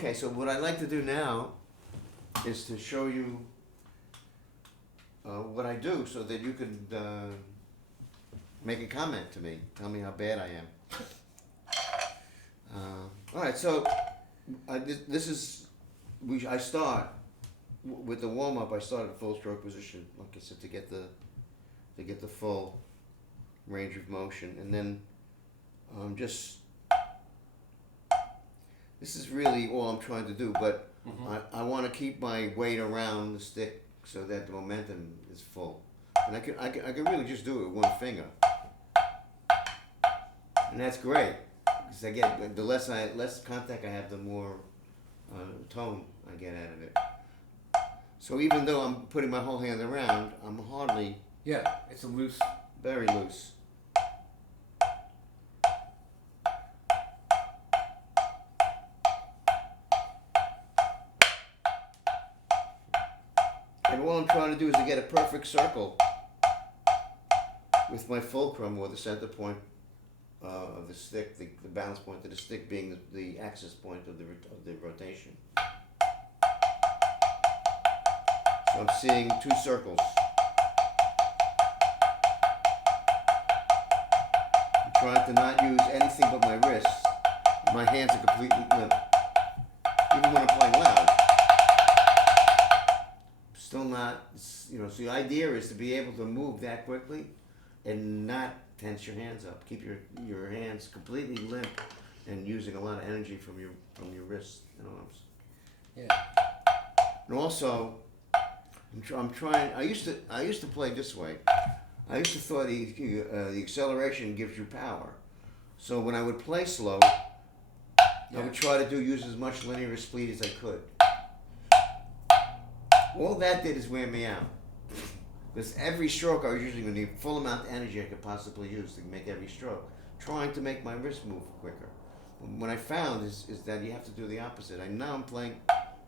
Okay, so what I'd like to do now is to show you what I do so that you can make a comment to me. Tell me how bad I am. All right, so this is, I start with the warm-up. I start at full stroke position, like I said, to get the full range of motion, and then this is really all I'm trying to do, but I want to keep my weight around the stick so that the momentum is full. And I can really just do it with one finger. And that's great, because I get, the less contact I have, the more tone I get out of it. So even though I'm putting my whole hand around, I'm hardly... Yeah, it's a loose... Very loose. And all I'm trying to do is to get a perfect circle with my fulcrum, or the center point of the stick, the balance point of the stick being the axis point of the rotation. So I'm seeing two circles. I'm trying to not use anything but my wrists. My hands are completely limp. Even when I'm playing loud. Still not, so the idea is to be able to move that quickly and not tense your hands up. Keep your hands completely limp and using a lot of energy from your wrists and arms. Yeah. And also, I'm trying. I used to play this way. I used to thought the acceleration gives you power. So when I would play slow, I would try to use as much linear speed as I could. All that did is wear me out. Because every stroke I was using the full amount of energy I could possibly use to make every stroke, trying to make my wrist move quicker. What I found is that you have to do the opposite. Now I'm playing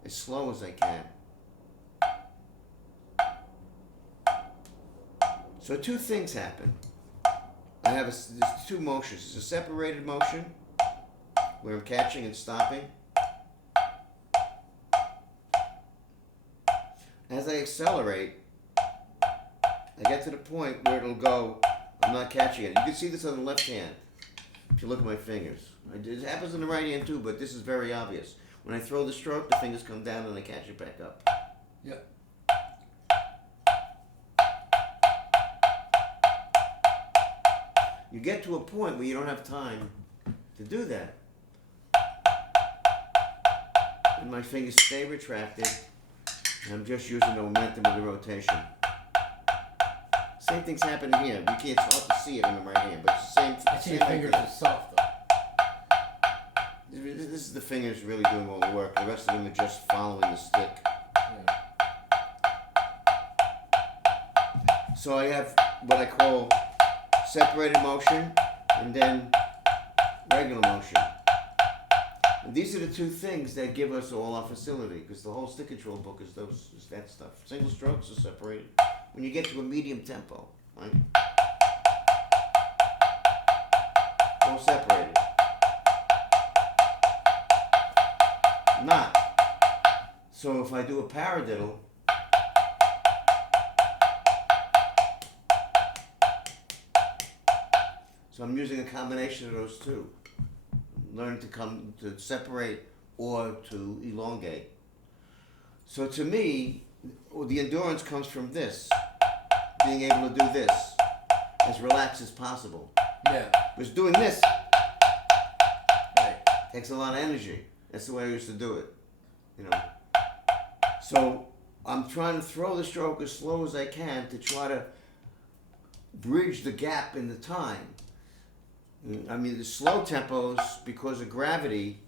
as slow as I can. So two things happen. There's two motions. There's a separated motion, where I'm catching and stopping. As I accelerate, I get to the point where it'll go, I'm not catching it. You can see this on the left hand, if you look at my fingers. It happens on the right hand too, but this is very obvious. When I throw the stroke, the fingers come down and I catch it back up. Yeah. You get to a point where you don't have time to do that. And my fingers stay retracted, and I'm just using the momentum of the rotation. Same thing's happening here. It's hard to see it in the right hand, but it's the same. I see your fingers are soft though. This is the fingers really doing all the work. The rest of them are just following the stick. Yeah. So I have what I call separated motion and then regular motion. And these are the two things that give us all our facility, because the whole stick control book is that stuff. Single strokes are separated. When you get to a medium tempo, right? All separated. Not. So if I do a paradiddle, so I'm using a combination of those two. Learn to separate or to elongate. So to me, the endurance comes from this, being able to do this as relaxed as possible. Yeah. Because doing this Right. takes a lot of energy. That's the way I used to do it, So I'm trying to throw the stroke as slow as I can to try to bridge the gap in the time. I mean, the slow tempos, because of gravity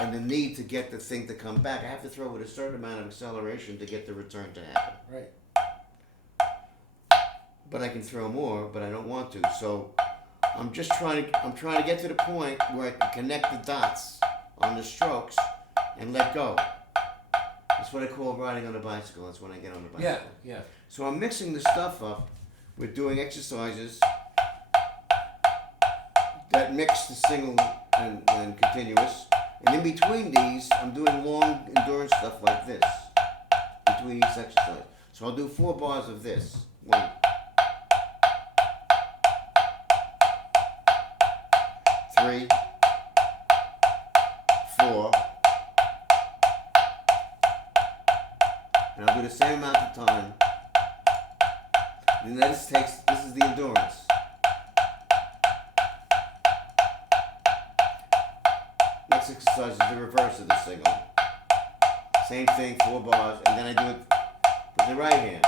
and the need to get the thing to come back, I have to throw with a certain amount of acceleration to get the return to happen. Right. But I can throw more, but I don't want to. So I'm trying to get to the point where I can connect the dots on the strokes and let go. That's what I call riding on a bicycle. That's when I get on the bicycle. Yeah. So I'm mixing the stuff up with doing exercises that mix the single and continuous, And in between these, I'm doing long endurance stuff like this. Between each exercise. So I'll do 4 bars of this. 1, 3, 4. And I'll do the same amount of time. And then this is the endurance. Next exercise is the reverse of the signal. Same thing, 4 bars, and then I do it with the right hand.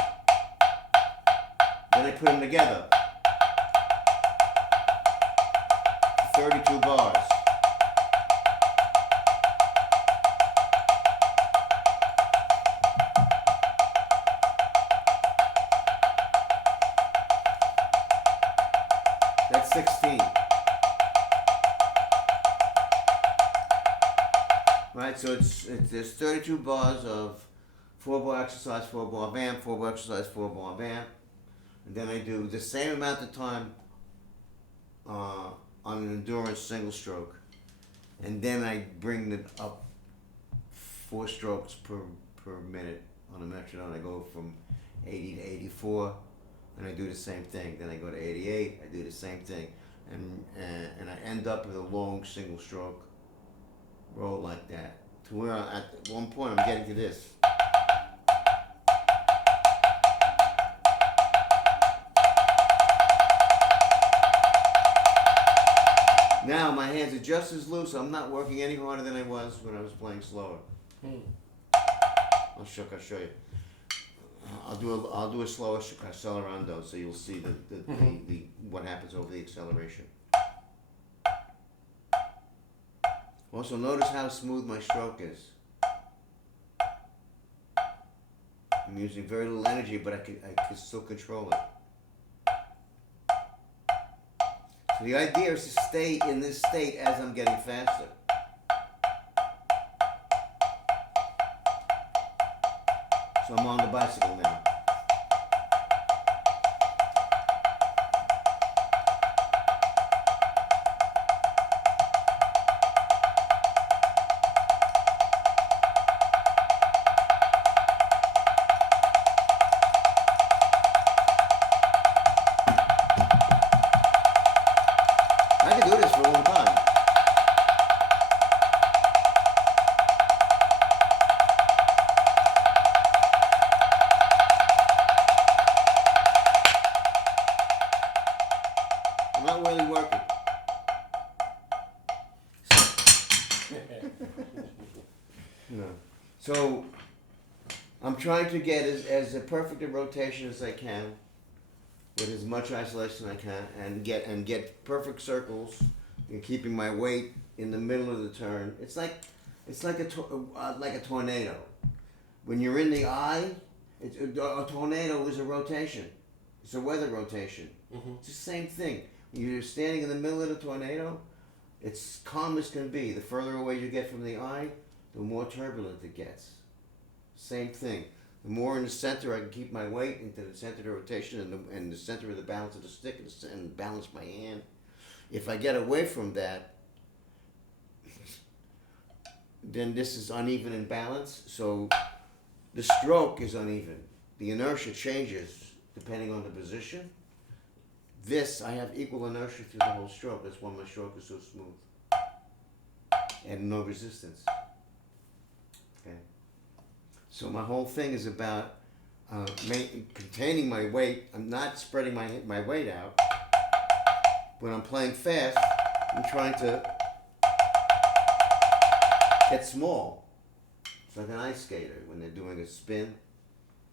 Then I put them together. 32 bars. That's 16. Right, so there's 32 bars of 4-bar exercise, 4-bar band, 4-bar exercise, 4-bar band. And then I do the same amount of time on an endurance single stroke. And then I bring it up 4 strokes per minute on a metronome. I go from 80 to 84, and I do the same thing. Then I go to 88, I do the same thing. And I end up with a long single stroke roll like that. To where at one point I'm getting to this. Now my hands are just as loose. I'm not working any harder than I was when I was playing slower. I'll show you. I'll do a slower accelerando, so you'll see the what happens over the acceleration. Also notice how smooth my stroke is. I'm using very little energy, but I can still control it. So the idea is to stay in this state as I'm getting faster. So I'm on the bicycle now. I can do this for a long time. I'm not really working. No. So I'm trying to get as a perfect a rotation as I can, with as much isolation as I can, and get perfect circles, and keeping my weight in the middle of the turn. It's like a tornado. When you're in the eye, a tornado is a rotation. It's a weather rotation. Mm-hmm. It's the same thing. When you're standing in the middle of the tornado, it's calm as can be. The further away you get from the eye, the more turbulent it gets. Same thing. The more in the center I can keep my weight into the center of the rotation and the center of the balance of the stick and balance my hand. If I get away from that, then this is uneven in balance. So the stroke is uneven. The inertia changes depending on the position. This, I have equal inertia through the whole stroke. That's why my stroke is so smooth. And no resistance. Okay. So my whole thing is about containing my weight. I'm not spreading my weight out. When I'm playing fast, I'm trying to get small. It's like an ice skater when they're doing a spin,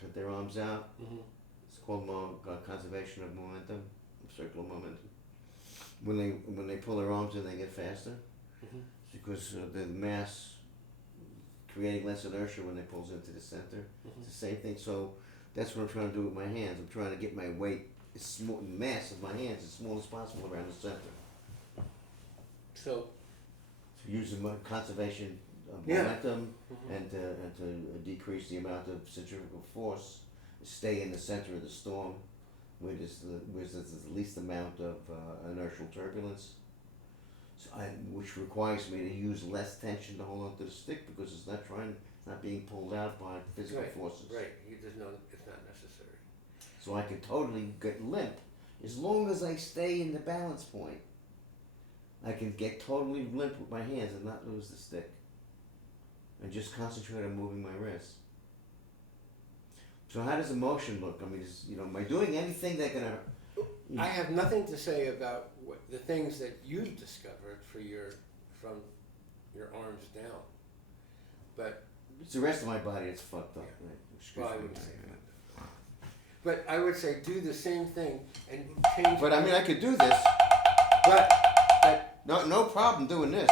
put their arms out. Mm-hmm. It's called conservation of momentum, circular momentum. When they pull their arms in, they get faster. Mm-hmm. Because the mass creating less inertia when it pulls into the center. Mm-hmm. It's the same thing. So that's what I'm trying to do with my hands. I'm trying to get my weight, mass of my hands as small as possible around the center. So Using my conservation of Yeah. momentum Mhm. and to decrease the amount of centrifugal force, stay in the center of the storm, where there's the least amount of inertial turbulence. which requires me to use less tension to hold onto the stick because it's not being pulled out by physical forces. Right. It's not necessary. So I can totally get limp as long as I stay in the balance point. I can get totally limp with my hands and not lose the stick. And just concentrate on moving my wrist. So how does the motion look? I mean, am I doing anything that gonna? I have nothing to say about the things that you've discovered from your arms down, but It's the rest of my body that's fucked up. Yeah. Right? Excuse well, I me. wouldn't say that. But I would say do the same thing and change. But I mean, I could do this. But No problem doing this.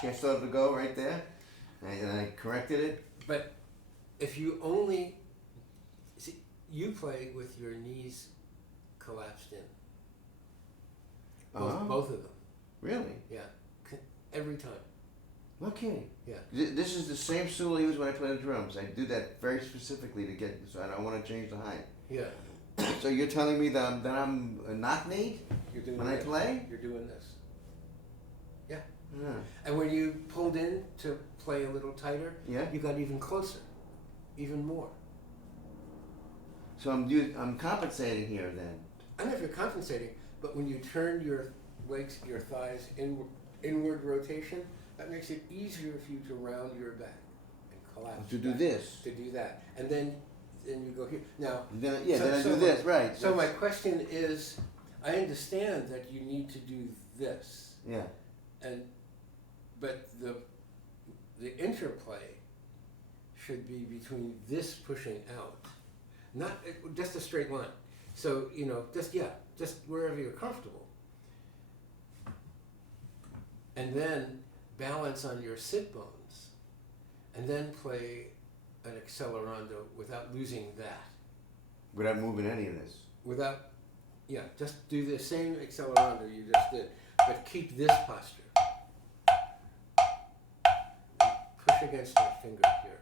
See, I started to go right there, and I corrected it. But if you only see, you play with your knees collapsed in. Both of them. Really? Yeah. Every time. Okay. Yeah. This is the same stool I use when I play the drums. I do that very specifically so I don't want to change the height. Yeah. So you're telling me that I'm not knee You're doing when this. I play? You're doing this. Yeah. Yeah. And when you pulled in to play a little tighter, Yeah. you got even closer, even more. So I'm compensating here then. I don't know if you're compensating, but when you turn your legs, your thighs inward rotation, that makes it easier for you to round your back and collapse. To do back. this. To do that, and then you go here. Now, Then I do this, right? So my question is, I understand that you need to do this, Yeah. but the interplay should be between this pushing out, not just a straight line. So just wherever you're comfortable, and then balance on your sit bones, and then play an accelerando without losing that. Without moving any of this. Just do the same accelerando you just did, but keep this posture. Push against my finger here.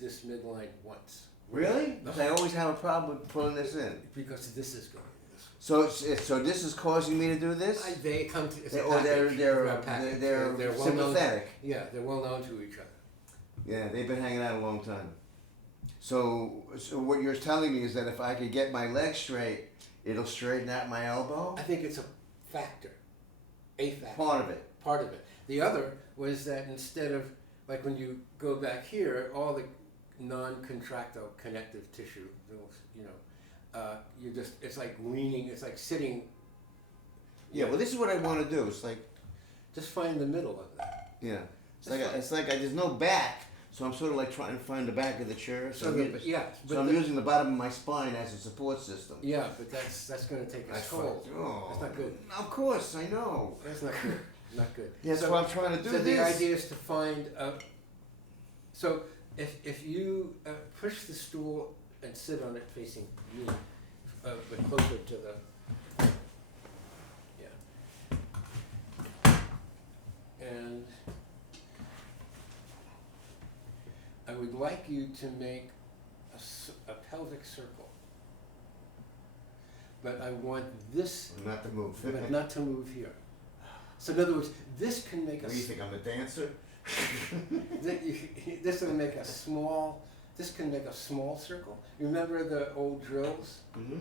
This midline once. Really? Because I always have a problem with pulling this in. Because this is going this So way. this is causing me to do this? They come to it's they're they're well sympathetic. They're well known to each other. Yeah, they've been hanging out a long time. So what you're telling me is that if I could get my leg straight, it'll straighten out my elbow? I think it's a factor. A factor. Part of it. The other was that instead of, like when you go back here, all the non-contractile connective tissue, it's like leaning, it's like sitting. Yeah, well, this is what I want to do. It's like, just find the middle of that. Yeah, it's like there's no back, so I'm sort of like trying to find the back of the chair. So I'm using the bottom of my spine as a support system. Yeah, but that's going to take a toll. That's not good. Of course, I know. That's not good. Not good. Yeah, that's what I'm trying to do. So the idea is to find so if you push the stool and sit on it facing me, but closer to the, and I would like you to make a pelvic circle, but I want this not to move, but not to move here. So in other words, this can make What do you think, I'm a dancer? This can make a small. This can make a small circle. You remember the old drills? Mm-hmm.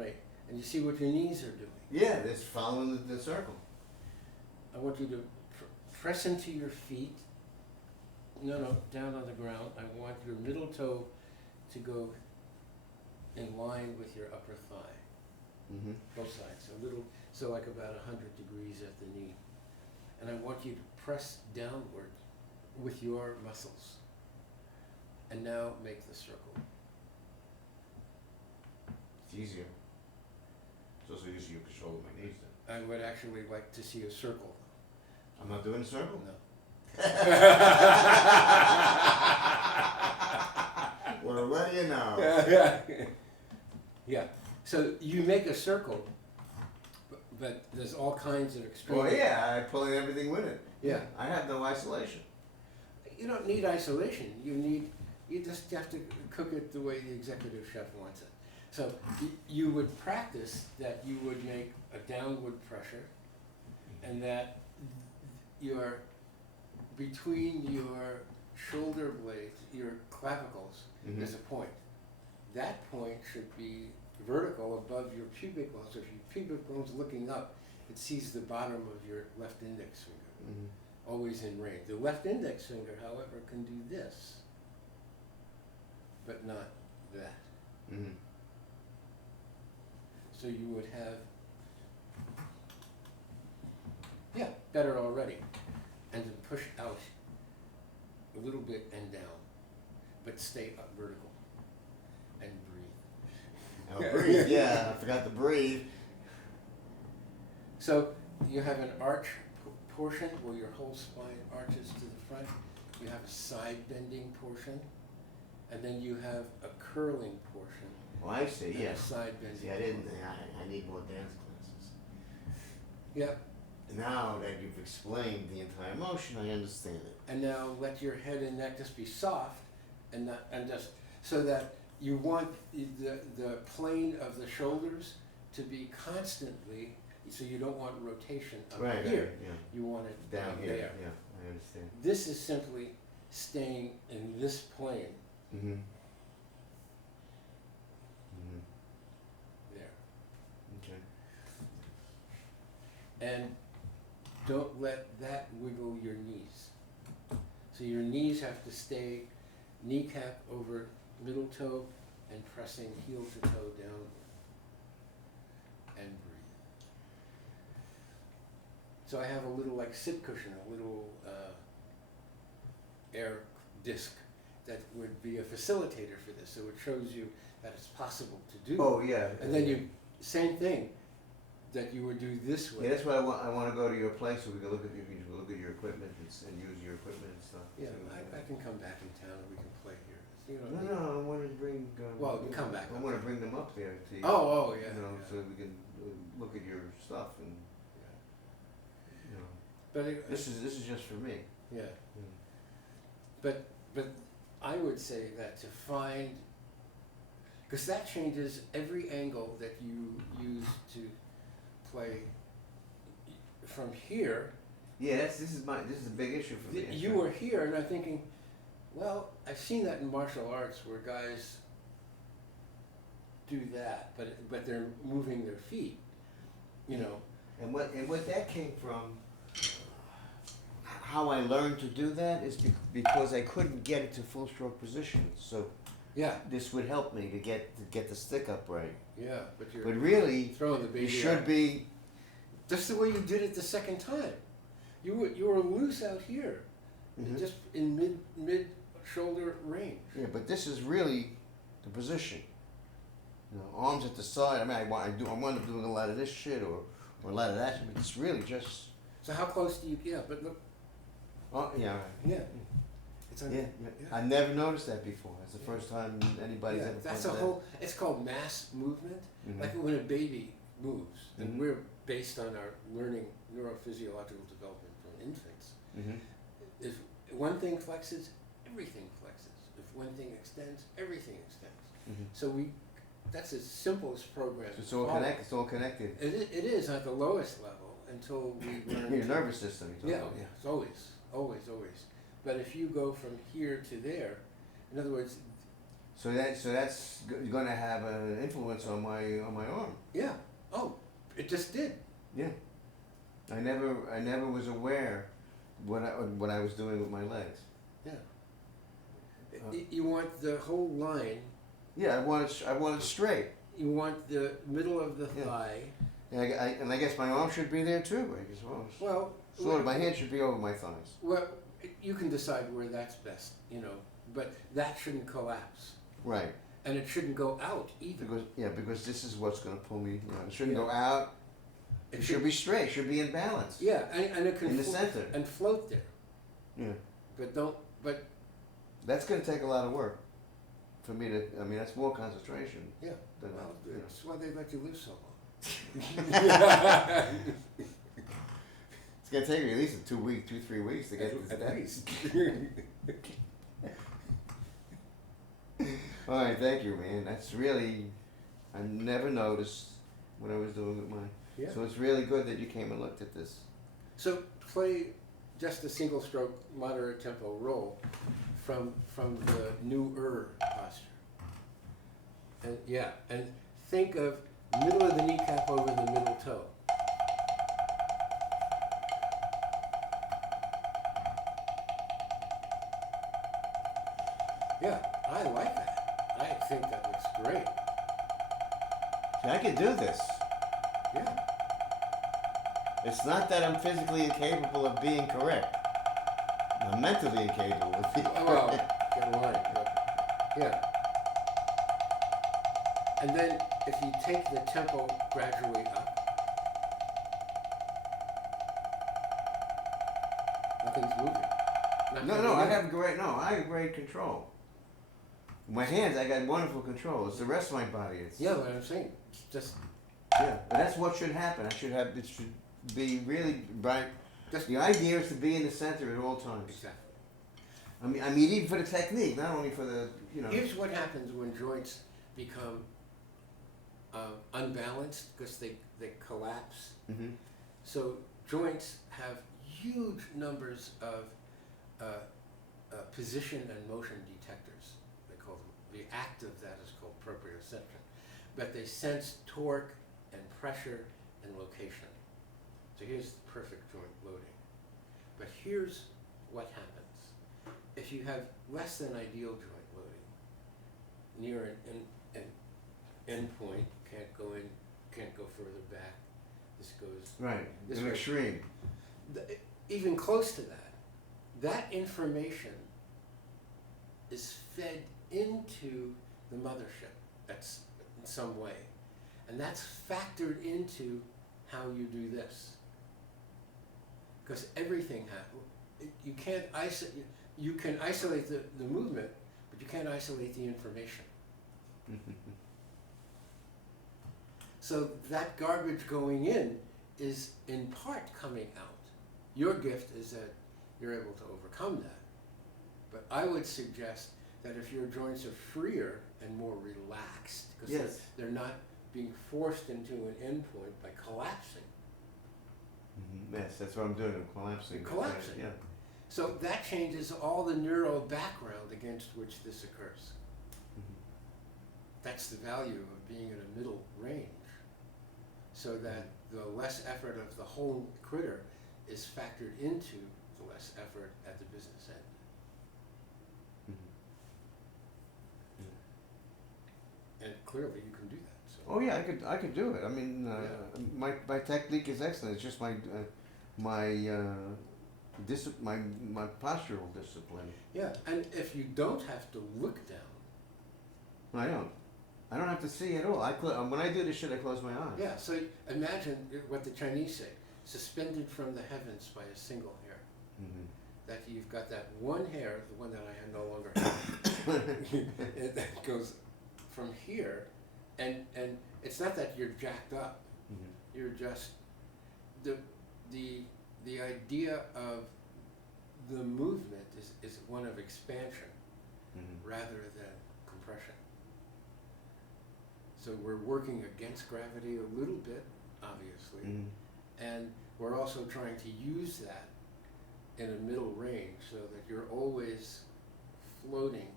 Right. And you see what your knees are doing. Yeah, it's following the circle. I want you to press into your feet. No, down on the ground. I want your middle toe to go in line with your upper thigh. Mm-hmm. Both sides. So like about 100 degrees at the knee. And I want you to press downward with your muscles. And now make the circle. It's easier. It's also easier to control my knees then. I would actually like to see a circle. I'm not doing a circle? No. Well, what do you know? Yeah. So you make a circle, but there's all kinds of extreme. Well, yeah, I'm pulling everything with it. Yeah. I have no isolation. You don't need isolation. You just have to cook it the way the executive chef wants it. So you would practice that you would make a downward pressure, and that between your shoulder blades, your clavicles, there's a point. That point should be vertical above your pubic bone. So if your pubic bone's looking up, it sees the bottom of your left index finger, always in range. The left index finger, however, can do this, but not that. So you would have, better already. And then push out a little bit and down, but stay up vertical and breathe. I'll breathe, yeah, I forgot to breathe. So you have an arch portion where your whole spine arches to the front. You have a side bending portion, and then you have a curling portion. Oh, I see, and yeah. a side bending. See, I need more dance classes. Yep. Now that you've explained the entire motion, I understand it. And now let your head and neck just be soft, and just so that you want the plane of the shoulders to be constantly. So you don't want rotation up here. Right, yeah. You want it Down here, there. yeah, I understand. This is simply staying in this plane there. Okay. And don't let that wiggle your knees. So your knees have to stay kneecap over middle toe and pressing heel to toe down and breathe. So I have a little like sit cushion, a little air disc that would be a facilitator for this. So it shows you that it's possible to do. Oh, yeah. And then same thing, that you would do this way. Yeah, that's why I want to go to your place so we can look at your equipment and use your equipment and stuff. Yeah, I can come back in town and we can play here. You know, No, I want to bring. Well, you come back. I want to bring them up there to you. Oh, yeah. You know, yeah. so we can look at your stuff and. You know, But this is just for me. yeah. But I would say that to find, because that changes every angle that you use to play from here. Yeah, this is a big issue for me. You were here, and I'm thinking, well, I've seen that in martial arts where guys do that, but they're moving their feet, you know. And what that came from, how I learned to do that is because I couldn't get it to full stroke position. So Yeah, this would help me to get the stick up right. yeah, but you're But really, throwing the baby you should out. be. Just the way you did it the second time. You were loose out here, just in mid shoulder range. Yeah, but this is really the position. You know, arms at the side. I mean, I wind up doing a lot of this shit or a lot of that shit, but it's really just. So how close do you? Yeah, but look. Oh yeah. Yeah. It's Yeah, I never noticed that before. It's the first time anybody's Yeah, ever. that's a pointed whole. It's called mass movement. Mhm. Like when a baby moves, and Mhm. we're based on our learning neurophysiological development from infants. Mhm. If one thing flexes, everything flexes. If one thing extends, everything extends. Mhm. So that's the simplest program. So it's all connected. It's all connected. It is at the lowest level until we learn. Your nervous system. You're talking Yeah, about. it's always. But if you go from here to there, in other words, So that's going to have an influence on my arm. yeah. Oh, it just did. Yeah. I never was aware what I was doing with my legs. Yeah. You want the whole line. Yeah, I want it straight. You want the middle of the Yeah. thigh. And I guess my arm should be there too. I guess. Well, Sort of. My hand should be over my thighs. well, you can decide where that's best. You know, but that shouldn't collapse. Right. And it shouldn't go out either. Because this is what's going to pull me. It shouldn't Yeah. go out. It should be straight. Should be in balance. Yeah, and it can In the center. and float there. Yeah. But That's going to take a lot of work for me to. I mean, that's more concentration. yeah. Than, Well, you know. that's why they let you live so long. It's going to take me at least 2 weeks, 3 weeks to get this At done. least. All right, thank you, man. That's really, I never noticed when I was doing it mine. Yeah. So it's really good that you came and looked at this. So play just a single stroke, moderate tempo roll from the newer posture. And and think of middle of the kneecap over the middle toe. Yeah, I like that. I think that looks great. See, I can do this. Yeah. It's not that I'm physically incapable of being correct. I'm mentally incapable of being Well, correct. get in line. Yeah. And then if you take the tempo gradually up, nothing's moving. No, I have great control. My hands, I got wonderful control. It's the rest of my body. It's, Yeah, what I'm saying, it's just yeah, but that's what should happen. It should be really right. Just- The idea is to be in the center at all times. exactly. I mean, even for the technique, not only for the, Here's what happens when joints become unbalanced because they collapse. Hmm. So joints have huge numbers of position and motion detectors. They call them. The act of that is called proprioception. But they sense torque and pressure and location. So here's the perfect joint loading. But here's what happens. If you have less than ideal joint loading, near an end point, can't go in, can't go further back, this goes Right, this an way. extreme. Even close to that information is fed into the mothership that's in some way. And that's factored into how you do this. Because everything happens. You can't isolate, you can isolate the movement, but you can't isolate the information. So that garbage going in is in part coming out. Your gift is that you're able to overcome that. But I would suggest that if your joints are freer and more relaxed, because Yes. they're not being forced into an endpoint by collapsing. Yes, that's what I'm doing. I'm collapsing. You're collapsing. Yeah. So that changes all the neural background against which this occurs. Mhm. That's the value of being in a middle range. So that the less effort of the whole critter is factored into the less effort at the business end. And clearly you can do that. So. Oh yeah, I could do it. I mean, my technique is excellent. It's just my postural discipline. Yeah, and if you don't have to look down. I don't have to see at all. When I do this shit, I close my eyes. Yeah, so imagine what the Chinese say, suspended from the heavens by a single hair. Mm-hmm. That you've got that one hair, the one that I no longer have, that goes from here, and it's not that you're jacked up. Mm-hmm. You're just the idea of the movement is one of expansion Mm-hmm. rather than compression. So we're working against gravity a little bit, obviously, Mm-hmm. and we're also trying to use that in a middle range so that you're always floating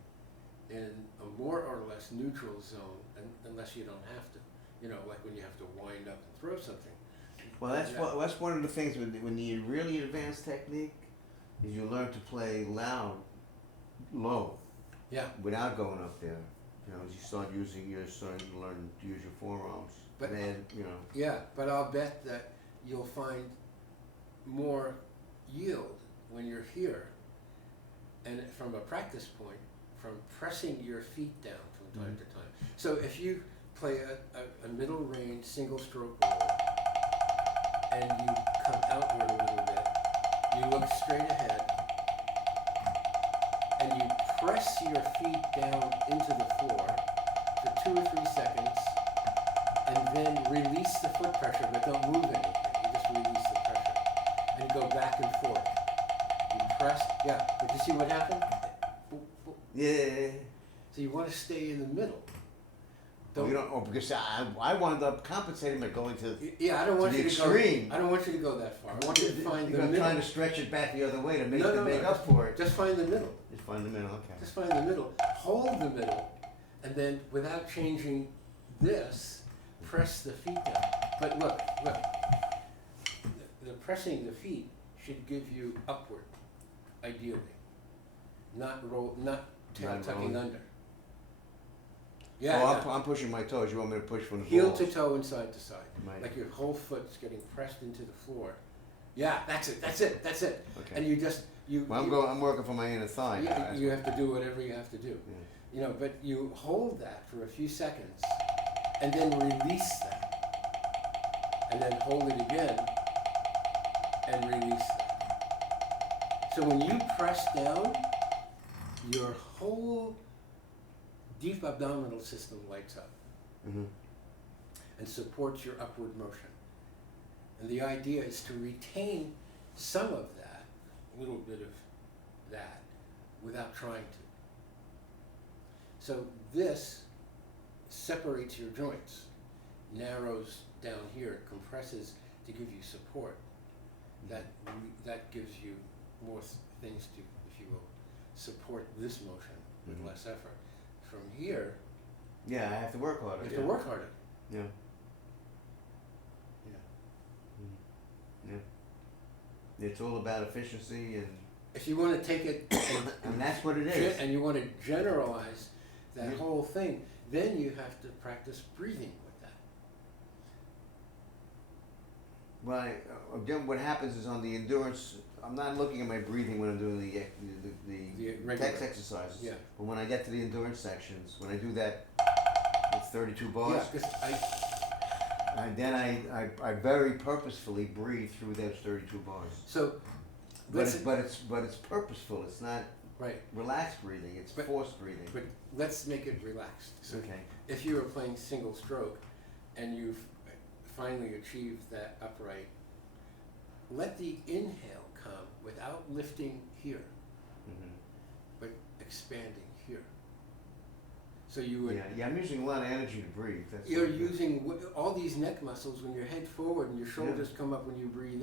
in a more or less neutral zone, unless you don't have to. Like when you have to wind up and throw something. Well, that's one of the things when you really advanced technique is you learn to play low, Yeah. without going up there. As you start you're starting to learn to use your forearms. But then, Yeah, but I'll bet that you'll find more yield when you're here. And from a practice point, from pressing your feet down from time to time. So if you play a middle range single stroke roll and you come outward a little bit, you look straight ahead and you press your feet down into the floor for 2 or 3 seconds and then release the foot pressure, but don't move anything. You just release the pressure and go back and forth. You press, yeah, but you see what happened? Boop, boop. Yeah. So you want to stay in the middle. You don't, oh, because I wound up compensating by going to Yeah, I don't want the you to extreme. go. I don't want you to go that far. I want you to find the You're middle. trying to stretch it back the other way to make, No, make up for it. Just find the middle. Just find the middle, okay. Just find the middle. Hold the middle, and then without changing this, press the feet down. But look. The pressing the feet should give you upward, ideally, not tail Not tucking rolling. under. Yeah. Oh, I'm pushing my toes. You want me to push from the Heel balls? to toe and side to side. Right. Like your whole foot's getting pressed into the floor. Yeah, that's it. Okay. And you just, Well, I'm working for my inner thigh. you have to do whatever you have to do. Yeah. You know, but you hold that for a few seconds and then release that. And then hold it again and release that. So when you press down, your whole deep abdominal system lights up and supports your upward motion. And the idea is to retain some of that, a little bit of that, without trying to. So this separates your joints, narrows down here, compresses to give you support. That gives you more things to, if you will, support this motion with less effort. From here, Yeah, I have to work harder. you have to work harder. Yeah. Yeah. Yeah. It's all about efficiency and If you want to take it and that's what it is. and you want to generalize that Yeah. whole thing, then you have to practice breathing with that. Right. Again, what happens is on the endurance, I'm not looking at my breathing when I'm doing the regular text exercises. Yeah. But when I get to the endurance sections, when I do that with 32 bars, Yeah, because then I very purposefully breathe through those 32 bars. so But let's it's purposeful. It's not right. relaxed breathing. It's But- forced breathing. But let's make it relaxed. So Okay. if you were playing single stroke and you've finally achieved that upright, let the inhale come without lifting here, but expanding here. So you would, Yeah, I'm using a lot of energy to breathe. That's you're what it is. using all these neck muscles when your head forward and your shoulders come up when you breathe